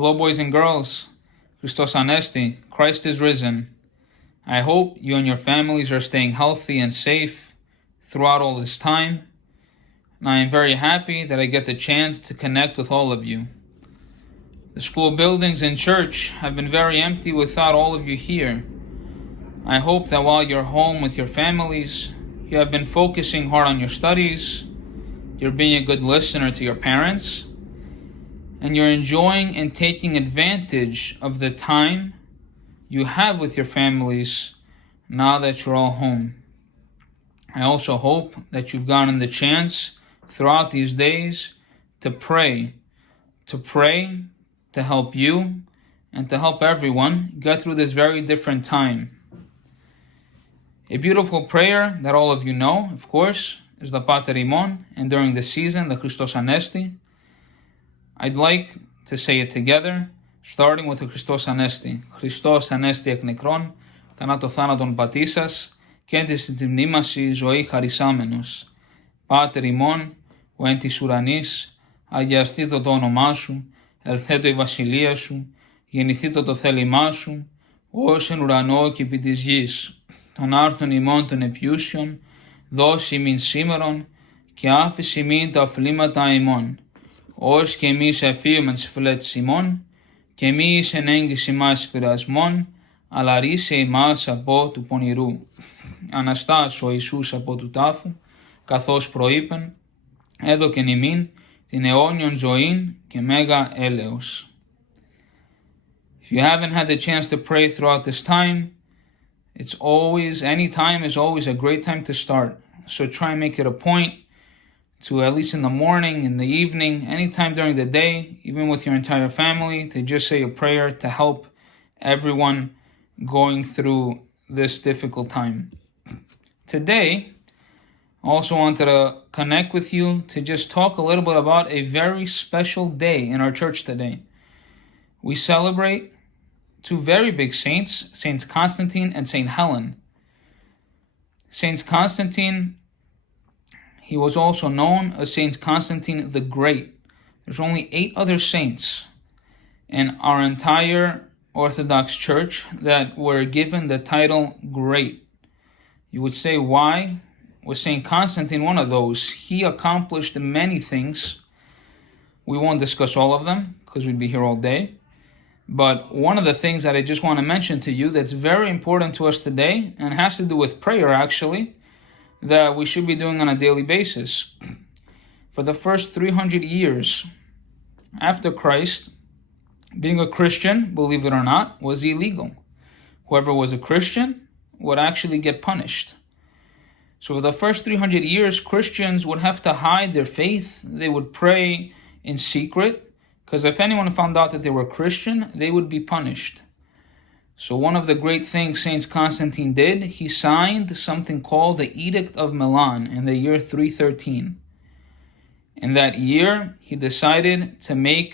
Hello, boys and girls. Christos Anesti, Christ is risen. I hope you and your families are staying healthy and safe throughout all this time. And I am very happy that I get the chance to connect with all of you. The school buildings and church have been very empty without all of you here. I hope that while you're home with your families, you have been focusing hard on your studies, you're being a good listener to your parents, and you're enjoying and taking advantage of the time you have with your families now that you're all home. I also hope that you've gotten the chance throughout these days to pray to help you and to help everyone get through this very different time. A beautiful prayer that all of you know, of course, is the Pater Imon, and during this season, the Christos Anesti. I'd like to say it together, starting with the Christos Anesti. Christos Anesti εκ νεκρών, θανάτω θάνατον πατήσας, και έντες τη μνήμαση ζωή χαρισάμενος. Πάτερ ημών, ο εν της ουρανής, αγιαστήτω το όνομά σου, ελθέτω η βασιλεία σου, γεννηθήτω το θέλημά σου, ως εν ουρανό και επί της γης. Των άρθων ημών των επιούσιων, δώσει ημίν σήμερον, και άφηση ημίν τα αφλήματα ημών. Ως και εμείς εφίωμεν τις φυλέτες ημών, και εμείς εν έγκυση μας πειρασμών, αλλά ρίσε ημάς από του πονηρού. Αναστάς ο Ιησούς από του τάφου, καθώς προείπεν, έδωκεν ημίν την αιώνιον ζωήν και μέγα έλεος. If you haven't had the chance to pray throughout this time, any time is always a great time to start. So try and make it a point to, at least in the morning, in the evening, anytime during the day, even with your entire family, to just say a prayer to help everyone going through this difficult time. Today, I also wanted to connect with you to just talk a little bit about a very special day in our church today. We celebrate two very big saints, Saints Constantine and Saint Helen. Saint Constantine, he was also known as Saint Constantine the Great. There's only 8 other saints in our entire Orthodox Church that were given the title Great. You would say, why was Saint Constantine one of those? He accomplished many things. We won't discuss all of them because we'd be here all day. But one of the things that I just want to mention to you that's very important to us today, and has to do with prayer actually, that we should be doing on a daily basis. For the first 300 years after Christ, being a Christian, believe it or not, was illegal. Whoever was a Christian would actually get punished. So for the first 300 years, Christians would have to hide their faith. They would pray in secret, because if anyone found out that they were Christian, they would be punished. So one of the great things Saint Constantine did, he signed something called the Edict of Milan in the year 313. In that year, he decided to make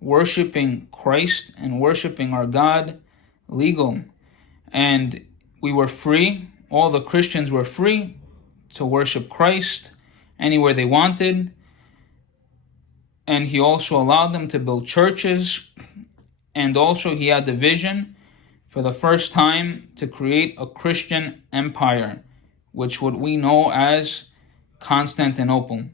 worshiping Christ and worshiping our God legal. And we were free, all the Christians were free to worship Christ anywhere they wanted. And he also allowed them to build churches. And also he had the vision for the first time to create a Christian empire, which what we know as Constantinople.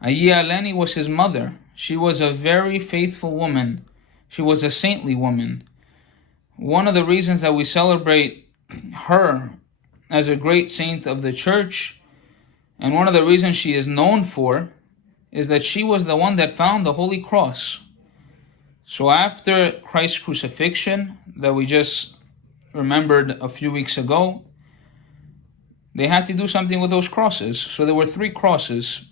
Agia Eleni was his mother. She was a very faithful woman. She was a saintly woman. One of the reasons that we celebrate her as a great saint of the church, and one of the reasons she is known for, is that she was the one that found the Holy Cross. So after Christ's crucifixion, that we just remembered a few weeks ago, they had to do something with those crosses. So there were 3 crosses.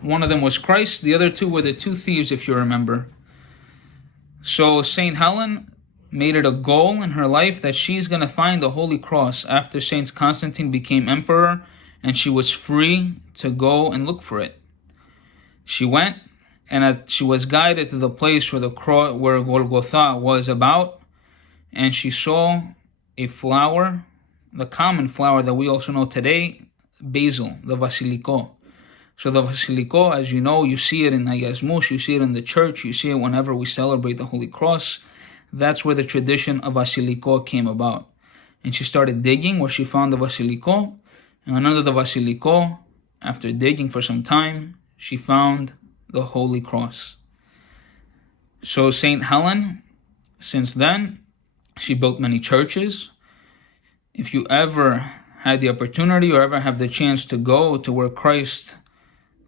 One of them was Christ, the other 2 were the 2 thieves, if you remember. So Saint Helen made it a goal in her life that she's going to find the Holy Cross after Saint Constantine became emperor, and she was free to go and look for it. She went, and she was guided to the place where where Golgotha was about, and she saw a flower, the common flower that we also know today, basil, the basilico. So the Vasiliko, as you know, you see it in Hayazmush, you see it in the church, you see it whenever we celebrate the Holy Cross. That's where the tradition of Vasiliko came about. And she started digging where she found the Vasiliko. And under the Vasiliko, after digging for some time, she found the Holy Cross. So Saint Helen, since then, she built many churches. If you ever had the opportunity or ever have the chance to go to where Christ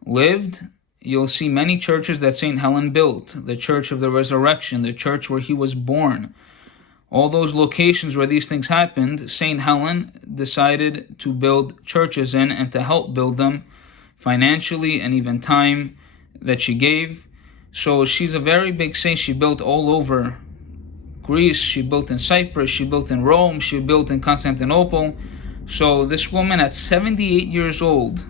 lived, you'll see many churches that Saint Helen built. The Church of the Resurrection, the church where he was born. All those locations where these things happened, Saint Helen decided to build churches in and to help build them financially and even time that she gave. So she's a very big saint. She built all over Greece, she built in Cyprus, she built in Rome, she built in Constantinople. So this woman at 78 years old,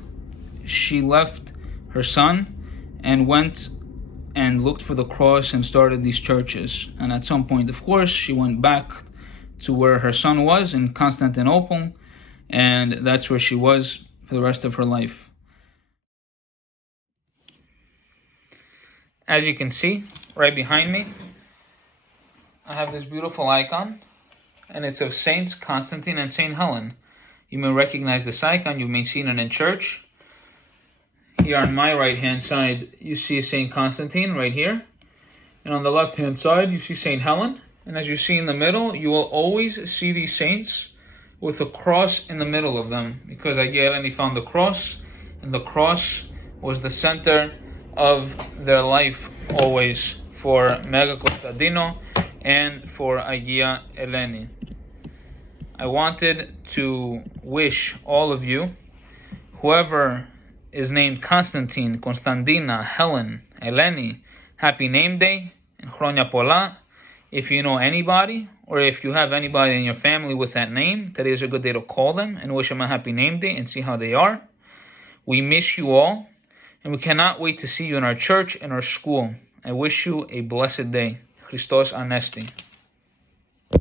she left her son and went and looked for the cross and started these churches. And at some point, of course, she went back to where her son was in Constantinople, and that's where she was for the rest of her life. As you can see, right behind me, I have this beautiful icon, and it's of Saints Constantine and Saint Helen. You may recognize this icon, you may see it in church. Here on my right-hand side, you see Saint Constantine right here. And on the left-hand side, you see Saint Helen. And as you see in the middle, you will always see these saints with a cross in the middle of them. Because Helen found the cross, and the cross was the center of their life always for Mega Constantino and for Agia Eleni. I wanted to wish all of you, whoever is named Constantine, Constantina, Helen, Eleni, happy name day and Chronia Pola. If you know anybody, or if you have anybody in your family with that name, today is a good day to call them and wish them a happy name day and see how they are. We miss you all, and we cannot wait to see you in our church and our school. I wish you a blessed day. Christos Anesti.